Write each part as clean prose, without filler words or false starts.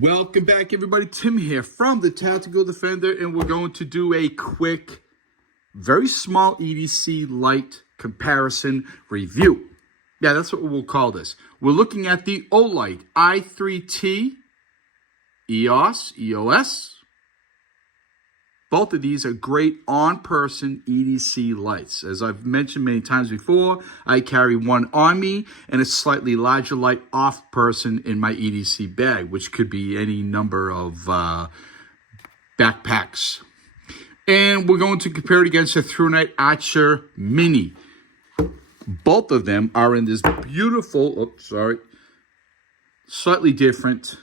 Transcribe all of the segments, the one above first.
Welcome back, everybody. Tim here from the Tactical Defender, and we're going to do a quick, very small EDC light comparison review. Yeah, that's what we'll call this. We're looking at the Olight i3T EOS. Both of these are great on-person EDC lights. As I've mentioned many times before, I carry one on me and a slightly larger light off-person in my EDC bag, which could be any number of backpacks. And we're going to compare it against the Thrunite Archer Mini. Both of them are in this beautiful, slightly different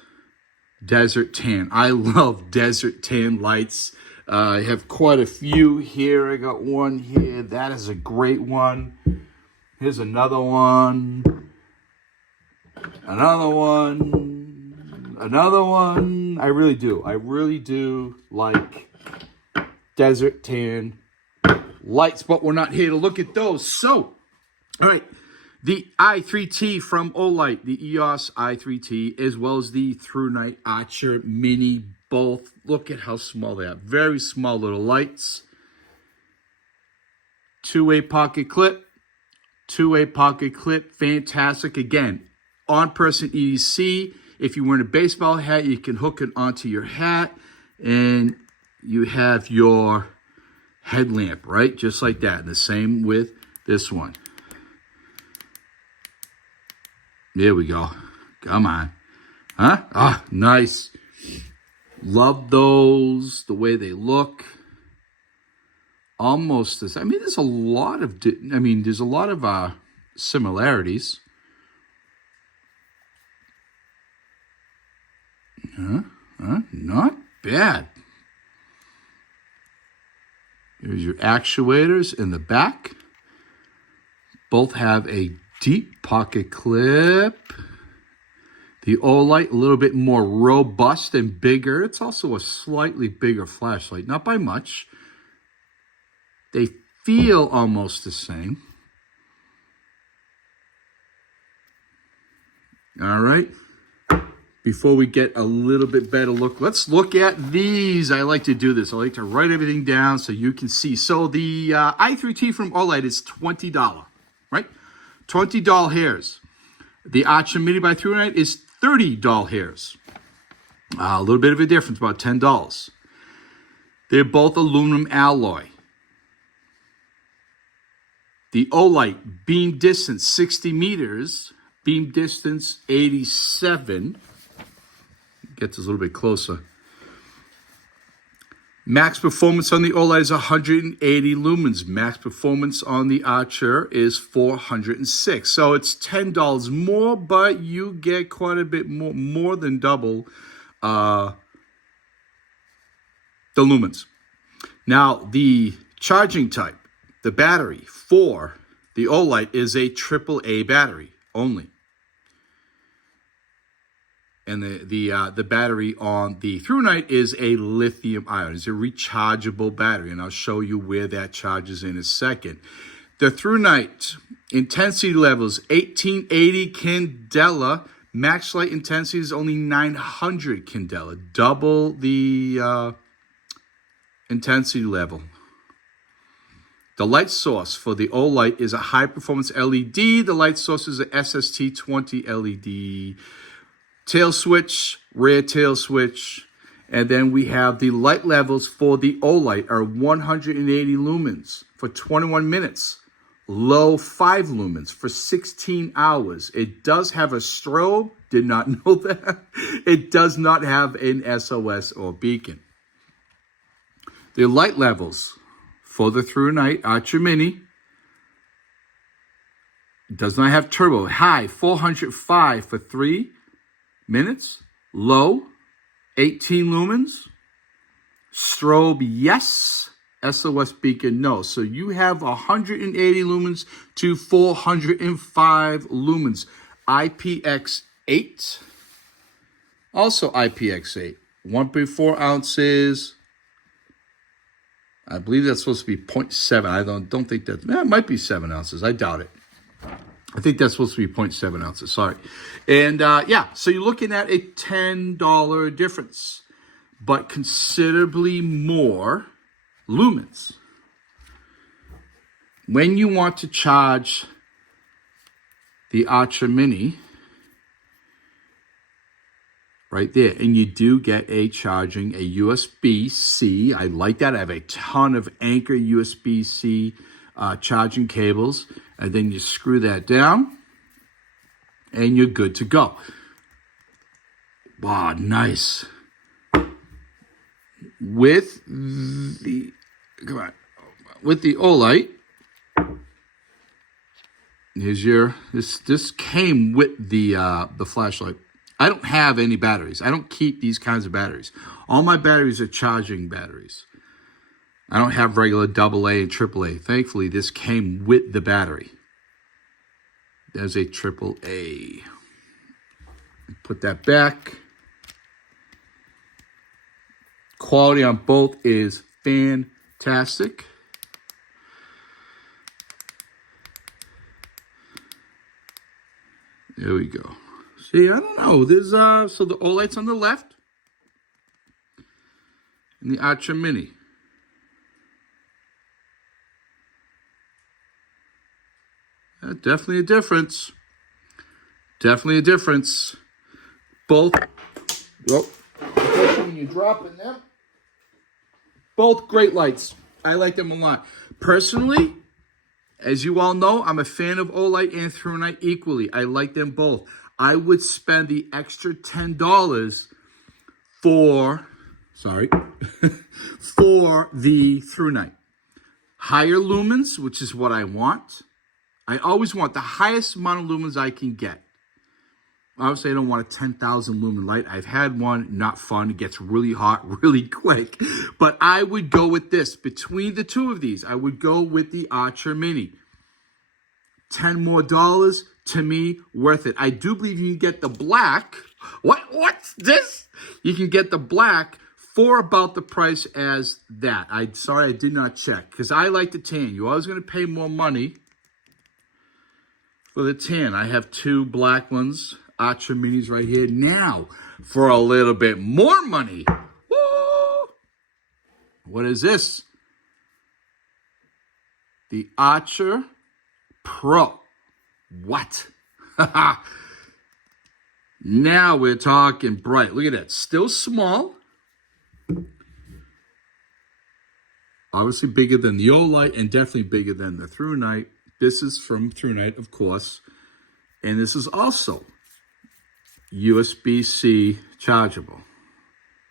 desert tan. I love desert tan lights. I have quite a few here. I got one here. That is a great one. Here's another one. Another one. Another one. I really do like desert tan lights, but we're not here to look at those. So, all right. The i3T from Olight, the EOS i3T, as well as the Thrunite Archer Mini, both. Look at how small they are. Very small little lights. Two-way pocket clip. Two-way pocket clip. Fantastic. Again, on-person EDC. If you're wearing a baseball hat, you can hook it onto your hat, and you have your headlamp, right? Just like that. And the same with this one. There we go. Come on. Huh? Ah, nice. Love those. The way they look. Almost this. I mean, there's a lot of similarities. Not bad. Here's your actuators in the back. Both have a deep pocket clip. The Olight, a little bit more robust and bigger. It's also a slightly bigger flashlight, not by much. They feel almost the same. All right. Before we get a little bit better look, let's look at these. I like to do this. I like to write everything down so you can see. So the i3T from Olight is $20, right? $20 hairs. The Archer Mini by Thrunite is $30 hairs. A little bit of a difference, about $10. They're both aluminum alloy. The Olight beam distance 60 meters, beam distance 87. Gets us a little bit closer. Max performance on the Olight is 180 lumens. Max performance on the Archer is 406. So it's $10 more, but you get quite a bit more than double the lumens. Now, the charging type, the battery for the Olight is a AAA battery only. And the battery on the Thrunite is a lithium ion. It's a rechargeable battery, and I'll show you where that charges in a second. The Thrunite intensity levels 1880 candela. Max light intensity is only 900 candela, double the intensity level. The light source for the Olight is a high performance LED. The light source is a SST20 LED. Tail switch, rear tail switch, and then we have the light levels for the Olight are 180 lumens for 21 minutes, low 5 lumens for 16 hours. It does have a strobe, did not know that. It does not have an SOS or beacon. The light levels for the Thrunite Archer Mini does not have turbo. High, 405 for 3 minutes. Low, 18 lumens. Strobe, yes. SOS beacon, no. So you have 180 lumens to 405 lumens. IPX8. Also IPX8. 1.4 ounces. I believe that's supposed to be 0.7. I don't think that. It might be 7 ounces. I doubt it. I think that's supposed to be 0.7 ounces, sorry. And yeah, so you're looking at a $10 difference, but considerably more lumens. When you want to charge the Archer Mini, right there, and you do get a USB-C. I like that. I have a ton of Anchor USB-C charging cables, and then you screw that down, and you're good to go. Wow, nice. With the Olight, here's your this came with the flashlight. I don't have any batteries. I don't keep these kinds of batteries. All my batteries are charging batteries. I don't have regular AA and AAA. Thankfully, this came with the battery. There's a AAA. Put that back. Quality on both is fantastic. There we go. See, I don't know. There's so the Olight's on the left, and the Archer Mini. Definitely a difference. Definitely a difference. Both. Oh, when you're dropping them. Both great lights. I like them a lot. Personally, as you all know, I'm a fan of Olight and Thrunite equally. I like them both. I would spend the extra $10 for, for the Thrunite. Higher lumens, which is what I want. I always want the highest amount of lumens I can get. Obviously, I don't want a 10,000 lumen light. I've had one, not fun. It gets really hot really quick. But I would go with this. Between the two of these, I would go with the Archer Mini. $10 more, to me, worth it. I do believe you can get the black. What's this? You can get the black for about the price as that. Sorry, I did not check. Because I like the tan. You're always going to pay more money for the tan. I have two black ones. Archer Minis right here now for a little bit more money. Woo! What is this? The Archer Pro. What? Now we're talking bright. Look at that. Still small. Obviously bigger than the Olight and definitely bigger than the Thrunite. This is from Thrunite, of course. And this is also USB-C chargeable.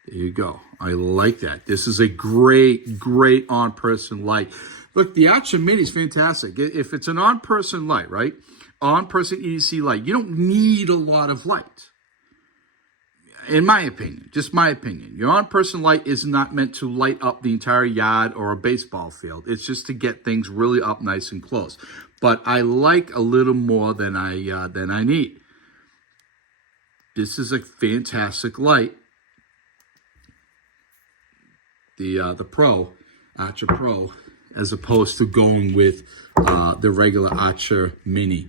There you go. I like that. This is a great, great on-person light. Look, the Archer Mini is fantastic. If it's an on-person light, right? On-person EDC light, you don't need a lot of light. In my opinion, just my opinion. Your on-person light is not meant to light up the entire yard or a baseball field. It's just to get things really up nice and close. But I like a little more than I need. This is a fantastic light. The Pro, Archer Pro, as opposed to going with the regular Archer Mini.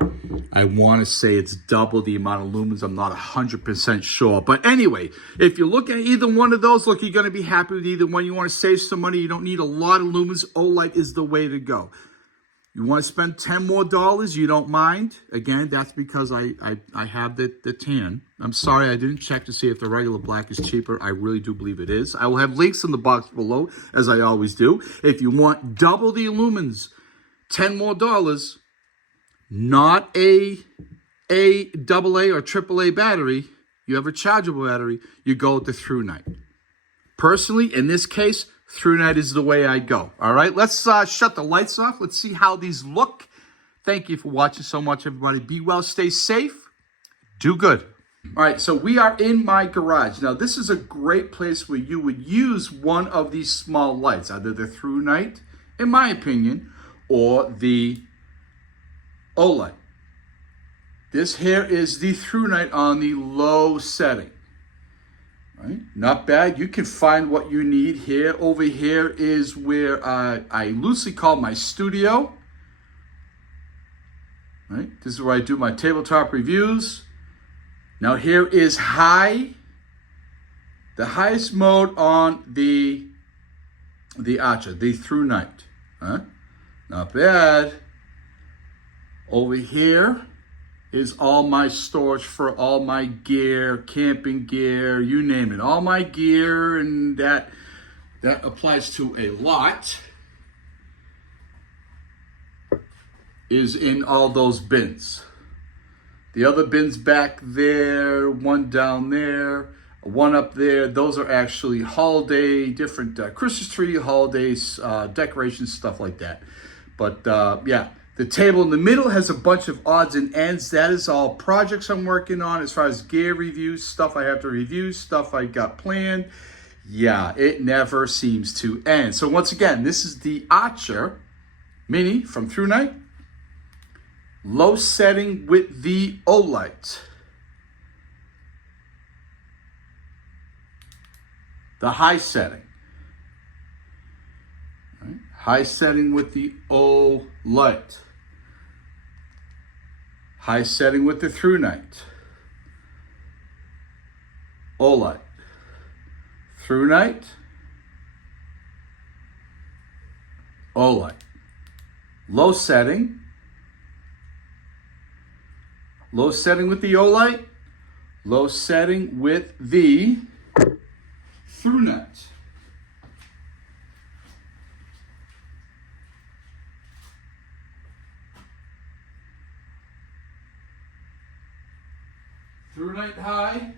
I want to say it's double the amount of lumens. I'm not 100% sure. But anyway, if you look at either one of those, look, you're going to be happy with either one. You want to save some money. You don't need a lot of lumens. Olight is the way to go. You want to spend $10 more, you don't mind. Again, that's because I have the tan. I'm sorry, I didn't check to see if the regular black is cheaper. I really do believe it is. I will have links in the box below, as I always do. If you want double the lumens, $10 more, not a AA or AAA battery, you have a chargeable battery, you go with the Thrunite. Personally, in this case, Thrunite is the way I go. All right, let's shut the lights off. Let's see how these look. Thank you for watching so much, everybody. Be well, stay safe, do good. All right, so we are in my garage. Now, this is a great place where you would use one of these small lights, either the Thrunite, in my opinion, or the Olight. This here is the Thrunite on the low setting. Right? Not bad. You can find what you need here. Over here is where I loosely call my studio. Right? This is where I do my tabletop reviews. Now here is high. The highest mode on the Archer, the Thrunite. Huh? Not bad. Over here is all my storage for all my gear, camping gear, you name it. All my gear, and that applies to a lot, is in all those bins. The other bins back there, one down there, one up there, those are actually holiday, different Christmas tree, holidays, decorations, stuff like that. But yeah, the table in the middle has a bunch of odds and ends. That is all projects I'm working on as far as gear reviews, stuff I have to review, stuff I got planned. Yeah, it never seems to end. So once again, this is the Archer Mini from Thrunite. Low setting with the Olight. The high setting. Right? High setting with the Olight. High setting with the Thrunite. Olight. Thrunite. Olight. Low setting. Low setting with the Olight. Low setting with the Thrunite. Thrunite high.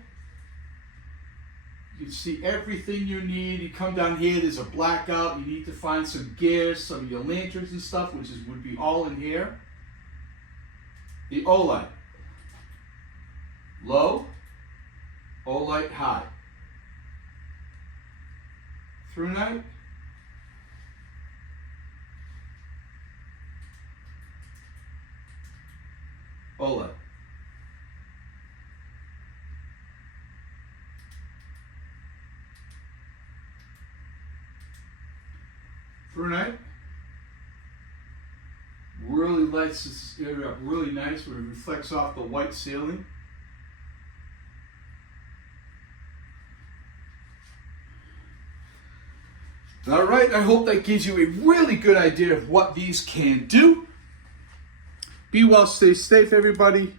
You can see everything you need. You come down here, there's a blackout. You need to find some gear, some of your lanterns and stuff, which would be all in here. The Olight. Low, Olight high. Thrunite. Olight. Thrunite. Really lights this area up really nice where it reflects off the white ceiling. All right, I hope that gives you a really good idea of what these can do. Be well, stay safe, everybody.